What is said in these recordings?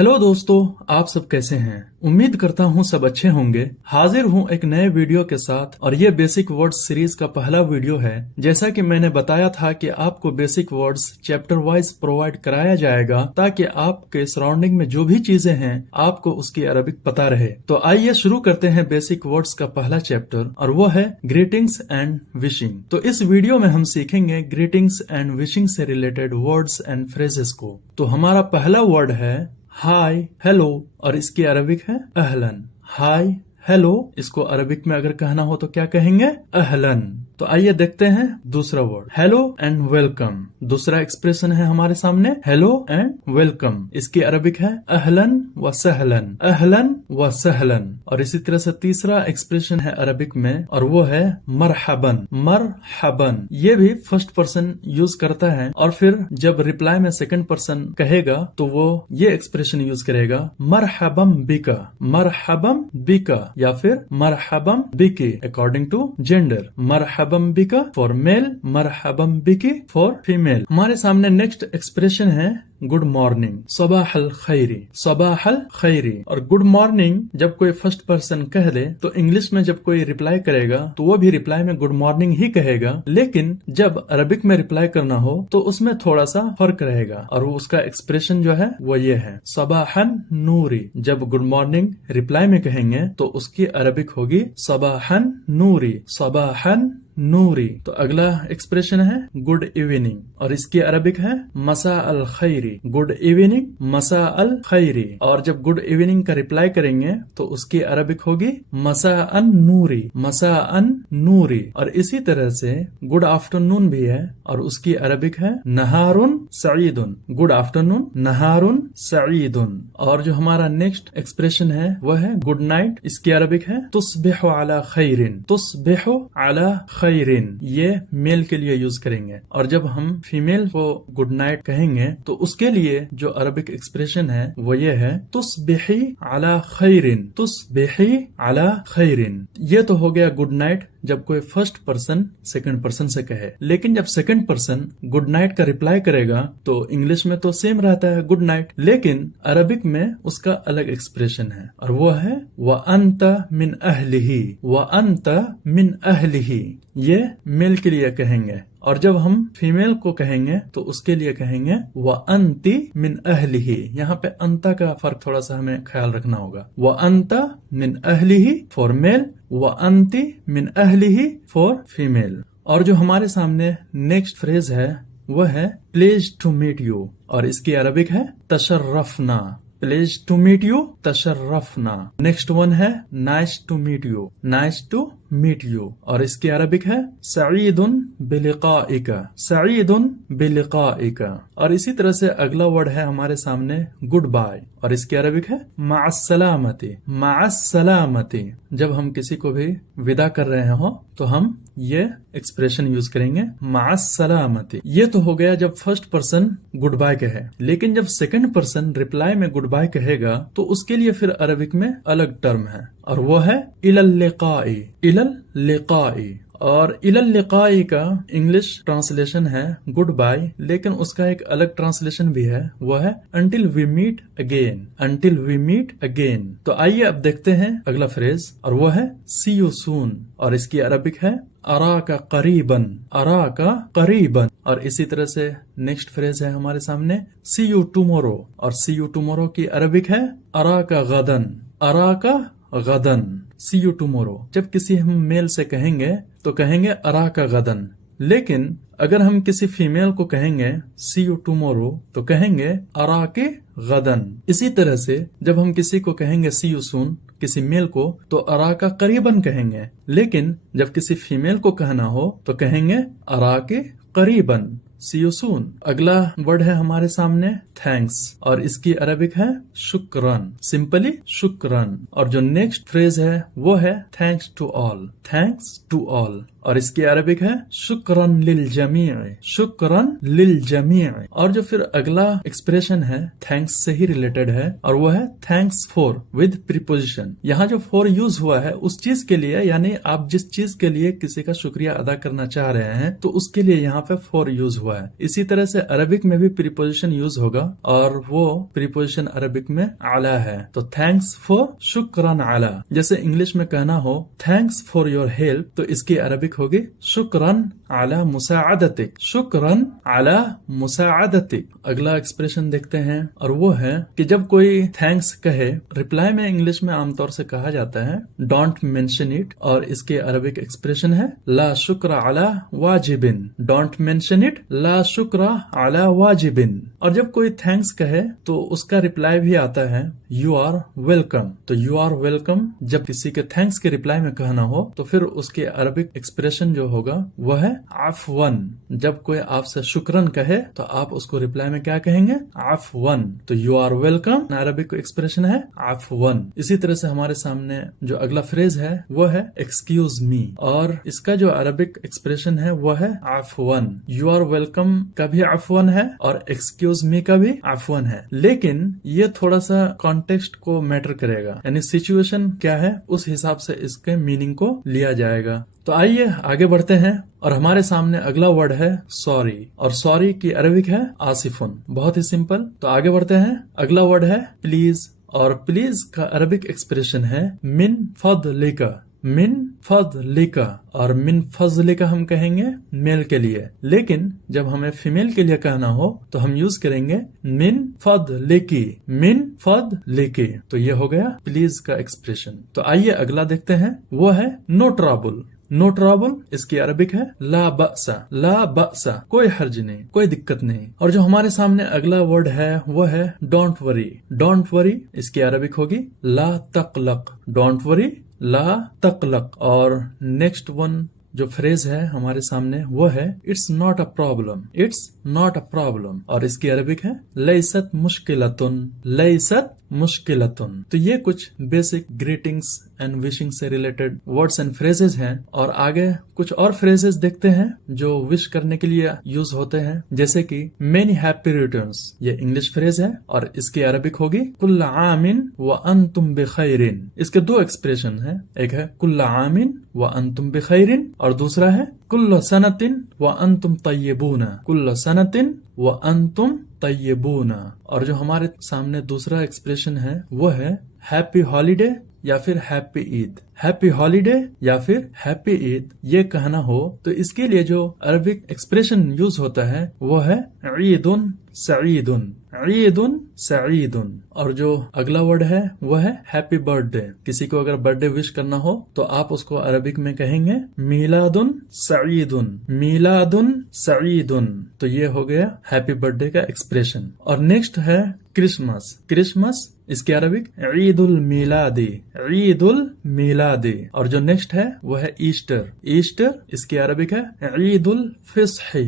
Hello दोस्तों, आप सब कैसे हैं? उम्मीद करता हूँ सब अच्छे होंगे। हाजिर हूँ एक नए वीडियो के साथ और ये बेसिक वर्ड्स सीरीज का पहला वीडियो है। जैसा कि मैंने बताया था कि आपको basic words chapter wise provide कराया जाएगा ताकि आपके सराउंडिंग में जो भी चीजें हैं आपको उसकी अरबिक पता रहे। तो आइए शुरू करते हैं बेसिक वर्ड्स का पहला चैप्टर और वो है ग्रीटिंग्स एंड विशिंग। तो इस वीडियो में हम सीखेंगे ग्रीटिंग्स एंड विशिंग से रिलेटेड वर्ड्स एंड फ्रेजेस को। तो हमारा पहला वर्ड है हाय हेलो और इसकी अरबिक है अहलन। हाय हेलो, इसको अरबिक में अगर कहना हो तो क्या कहेंगे? अहलन। तो आइए देखते हैं दूसरा वर्ड हेलो एंड वेलकम। दूसरा एक्सप्रेशन है हमारे सामने हेलो एंड वेलकम। इसकी अरबिक है अहलन व सहलन। अहलन व सहलन। और इसी तरह से तीसरा एक्सप्रेशन है अरबिक में और वो है मरहबन। मरहबन ये भी फर्स्ट पर्सन यूज करता है और फिर जब रिप्लाई में सेकंड पर्सन कहेगा तो वो ये एक्सप्रेशन यूज करेगा मरहबम बिका। मरहबम बिका या फिर मरहबम बिकी अकॉर्डिंग टू जेंडर। मरहबम बिका फॉर मेल, मरहबम बिकी फॉर फीमेल। हमारे सामने नेक्स्ट एक्सप्रेशन है गुड मॉर्निंग। सबाह अल खैरी। सबाह अल खैरी। और गुड मॉर्निंग जब कोई फर्स्ट पर्सन कह दे तो इंग्लिश में जब कोई रिप्लाई करेगा तो वो भी रिप्लाई में गुड मॉर्निंग ही कहेगा, लेकिन जब अरबिक में रिप्लाई करना हो तो उसमें थोड़ा सा फर्क रहेगा और वो उसका एक्सप्रेशन जो है वो ये है सबाहन नूरी। जब गुड मॉर्निंग रिप्लाई में कहेंगे तो उसकी अरबिक होगी सबाहन नूरी। सबाहन नूरी। तो अगला एक्सप्रेशन है गुड इवनिंग और इसकी अरबिक है मसा अल खैरी। गुड इवनिंग मसा अल खैरी। और जब गुड इवनिंग का रिप्लाई करेंगे तो उसकी अरबिक होगी मसा अन नूरी। मसा अन नूरी। और इसी तरह से गुड आफ्टरनून भी है और उसकी अरबिक है नहारुन सईदुन। Good afternoon नहारुन सईदुन। और जो हमारा नेक्स्ट एक्सप्रेशन है वह है गुड नाइट। इसकी अरबिक है तुस्बिहु अला खैरिन। तुस्बिहु अला खैरिन। ये मेल के लिए यूज करेंगे और जब हम फीमेल को गुड नाइट कहेंगे तो उसके लिए जो अरबिक एक्सप्रेशन है वो ये है तुस्बिही अला खैरिन। तुस्बिही अला खैरिन। ये तो हो गया गुड नाइट जब कोई फर्स्ट पर्सन सेकंड पर्सन से कहे, लेकिन जब सेकंड पर्सन गुड नाइट का रिप्लाई करेगा तो इंग्लिश में तो सेम रहता है गुड नाइट, लेकिन अरबिक में उसका अलग एक्सप्रेशन है और वो है व अंता मिन अहलिही। व अंता मिन अहलिही। ये मेल के लिए कहेंगे और जब हम फीमेल को कहेंगे तो उसके लिए कहेंगे व अंती मिन अहलिही। यहाँ पे अंता का फर्क थोड़ा सा हमें ख्याल रखना होगा। व अंता मिन अहलिही फॉर मेल, व अंती मिन अहलिही फॉर फीमेल। और जो हमारे सामने नेक्स्ट फ्रेज है वह है प्लेज टू मीट यू और इसकी अरबिक है तशर्रफना। प्लेज टू मीट यू तशर्रफना। नेक्स्ट वन है nice to meet you. Nice to meet you और इसकी अरबिक है सईदुन बिलिकाइका। सईदुन बिलिकाइका। और इसी तरह से अगला वर्ड है हमारे सामने गुड बाय और इसकी अरबिक है माअस्सलामती। माअस्सलामती। जब हम किसी को भी विदा कर रहे हो तो हम ये एक्सप्रेशन यूज करेंगे माअस्सलामती। ये तो हो गया जब फर्स्ट पर्सन गुड बाय कहे, लेकिन जब सेकंड पर्सन रिप्लाई में गुड बाय कहेगा तो उसके लिए फिर अरबिक में अलग टर्म है और वो है इलल लिकाई। इलल लिकाई। और इलल लिकाई का इंग्लिश ट्रांसलेशन है गुड बाय, लेकिन उसका एक अलग ट्रांसलेशन भी है, वो है until we meet again. Until we meet again. तो आइए अब देखते हैं अगला फ्रेज और वो है सी यू सून और इसकी अरबिक है अरा का करीबन। अरा का करीबन। और इसी तरह से नेक्स्ट फ्रेज है हमारे सामने सी यू टुमारो और सी यू टुमारो की अरबिक है अरा का गदन। अरा का गदन। सी यू टुमारो। जब किसी हम मेल से कहेंगे तो कहेंगे अरा का गदन, लेकिन अगर हम किसी फीमेल को कहेंगे सी यू टुमारो तो कहेंगे अरा के गदन। इसी तरह से जब हम किसी को कहेंगे सी यू सून किसी मेल को तो अरा का करीबन कहेंगे, लेकिन जब किसी फीमेल को कहना हो तो कहेंगे अरा के करीबन। सी यू सून। अगला वर्ड है हमारे सामने थैंक्स और इसकी अरबिक है शुक्रन। सिंपली शुक्रन। और जो नेक्स्ट फ्रेज है वो है thanks to all. Thanks to all. और इसकी अरबिक है शुक्रन लिल जमीअ। शुक्रन लिल जमीअ। और जो फिर अगला एक्सप्रेशन है थैंक्स से ही रिलेटेड है और वो है थैंक्स फॉर विद प्रीपोजिशन। यहाँ जो फॉर यूज हुआ है उस चीज के लिए, यानी आप जिस चीज के लिए किसी का शुक्रिया अदा करना चाह रहे हैं तो उसके लिए यहाँ पे फॉर यूज हुआ हुआ है। इसी तरह से अरबिक में भी प्रीपोजिशन यूज होगा और वो प्रीपोजिशन अरबिक में आला है। तो थैंक्स फॉर शुक्रन आला, जैसे इंग्लिश में कहना हो थैंक्स फॉर योर हेल्प, तो इसकी अरबिक होगी शुक्रन आला मुसाअदतिक, शुक्रन आला मुसाअदतिक। अगला एक्सप्रेशन देखते हैं और वो है कि जब कोई थैंक्स कहे, रिप्लाई में इंग्लिश में आमतौर से कहा जाता है डोंट मेंशन इट, और इसके अरबिक एक्सप्रेशन है ला शुक्र अला वाजिबिन, डोंट मेंशन इट ला शुक्र अला वाजिबिन। और जब कोई थैंक्स कहे तो उसका रिप्लाई भी आता है यू आर वेलकम। तो यू आर वेलकम जब किसी के थैंक्स के रिप्लाई में कहना हो तो फिर उसके अरबिक एक्सप्रेशन जो होगा वह है आफवन। जब कोई आपसे शुक्रन कहे तो आप उसको रिप्लाई में क्या कहेंगे, आफवन। तो you are welcome Arabic expression है आफवन। इसी तरह से हमारे सामने जो अगला फ्रेज है वो है एक्सक्यूज मी, और इसका जो अरबिक एक्सप्रेशन है वो है आफवन। यू आर वेलकम का भी आफवन है और एक्सक्यूज मी का भी आफवन है, लेकिन ये थोड़ा सा कॉन्टेक्स्ट को मैटर करेगा, यानी सिचुएशन क्या है उस हिसाब से इसके मीनिंग को लिया जाएगा। तो आइए आगे बढ़ते हैं और हमारे सामने अगला वर्ड है सॉरी, और सॉरी की अरबिक है आसिफुन। बहुत ही सिंपल। तो आगे बढ़ते हैं। अगला वर्ड है प्लीज, और प्लीज का अरबिक एक्सप्रेशन है मिन फضलिका, मिन फضलिका। और मिन फضलिका हम कहेंगे मेल के लिए, लेकिन जब हमें फीमेल के लिए कहना हो तो हम यूज करेंगे मिन फضलिकी, मिन फضलिकी। तो ये हो गया प्लीज का एक्सप्रेशन। तो आइए अगला देखते हैं, वो है नो ट्रबल। नो ट्रबल इसकी अरबिक है ला बअसा, ला बअसा, कोई हर्ज नहीं, कोई दिक्कत नहीं। और जो हमारे सामने अगला वर्ड है वो है डोंट वरी। डोंट वरी इसकी अरबिक होगी ला तकलक, डोंट वरी ला तकलक। और नेक्स्ट वन जो फ्रेज है हमारे सामने वो है it's not a problem, it's not a problem. और इसकी अरबिक है लैसत मुश्किलतुन, लैसत मुश्किलतुन। तो ये कुछ बेसिक ग्रीटिंग्स एंड विशिंग से रिलेटेड वर्ड्स एंड फ्रेजेस हैं, और आगे कुछ और फ्रेजेस देखते हैं जो विश करने के लिए यूज होते हैं, जैसे कि मेनी हैप्पी रिटर्न्स। ये इंग्लिश फ्रेज है और इसकी अरबिक होगी कुल्ल आमिन व अंतुम बिखैरिन। इसके दो एक्सप्रेशन हैं, एक है कुल्ल आमिन व अंतुम बिखैरिन और दूसरा है कुल्ल सनतिन व अंतुम तय्यबूना, कुल्ल सनतिन व अंतुम तय्यबूना। और जो हमारे सामने दूसरा एक्सप्रेशन है वो है हैप्पी हॉलीडे या फिर हैप्पी ईद। हैप्पी हॉलीडे या फिर हैप्पी ईद ये कहना हो तो इसके लिए जो अरबिक एक्सप्रेशन यूज होता है वो है ईदुन सईदुन, ईदुन सईदुन। और जो अगला वर्ड है वो है हैप्पी बर्थडे। किसी को अगर बर्थडे विश करना हो तो आप उसको अरबिक में कहेंगे मीलादुन सईदुन, मीलादुन सईदुन। तो ये हो गया हैप्पी बर्थडे का एक्सप्रेशन। और नेक्स्ट है क्रिसमस। क्रिसमस इसकी अरबिक ईदुल मिलादी, ईदुल मिलादी। और जो नेक्स्ट है वो है ईस्टर। ईस्टर इसकी अरबिक है ईदुल फिस्ही,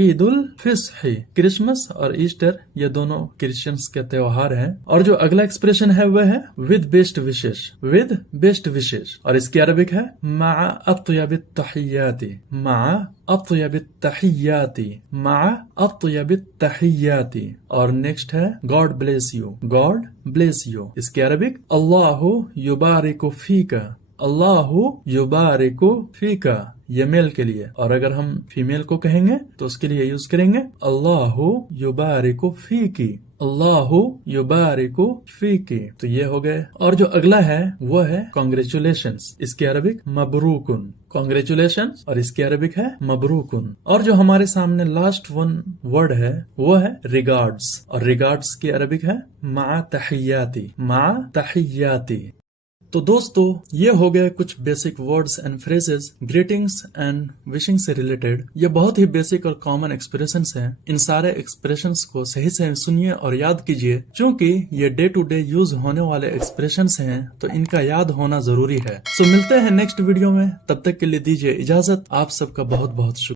ईदुल फिस्ही। क्रिसमस और ईस्टर ये दोनों क्रिश्चियंस के त्योहार हैं। और जो अगला एक्सप्रेशन है वह है with best wishes, with best wishes. और इसकी अरबिक है मा अत्यबित तहियाती, मा अत्यबित तहियाती, मा अत्यबित तहियाती। और नेक्स्ट है God bless you, God bless you. इसकी अरबिक अल्लाहु युबारिकु फीका, अल्लाहु युबारिकु फीका। ये मेल के लिए, और अगर हम फीमेल को कहेंगे तो उसके लिए यूज करेंगे अल्लाहु युबारिकु फीकी, अल्लाहु युबारिकु फीकी। तो ये हो गए। और जो अगला है वो है कॉन्ग्रेचुलेशंस। इसकी अरबिक मबरूकुन, कॉन्ग्रेचुलेशंस। और इसकी अरबिक है मबरूकुन। और जो हमारे सामने लास्ट वन वर्ड है वो है रिगार्ड्स, और रिगार्ड्स की अरबिक है मा तहियाती, मा तहियाती। तो दोस्तों ये हो गए कुछ basic words and phrases greetings and wishing से रिलेटेड। ये बहुत ही बेसिक और कॉमन एक्सप्रेशंस हैं। इन सारे एक्सप्रेशंस को सही से सुनिए और याद कीजिए, क्योंकि ये डे टू डे यूज होने वाले एक्सप्रेशंस हैं तो इनका याद होना जरूरी है। सो मिलते हैं नेक्स्ट वीडियो में, तब तक के लिए दीजिए इजाजत। आप सबका बहुत बहुत शुक्रिया।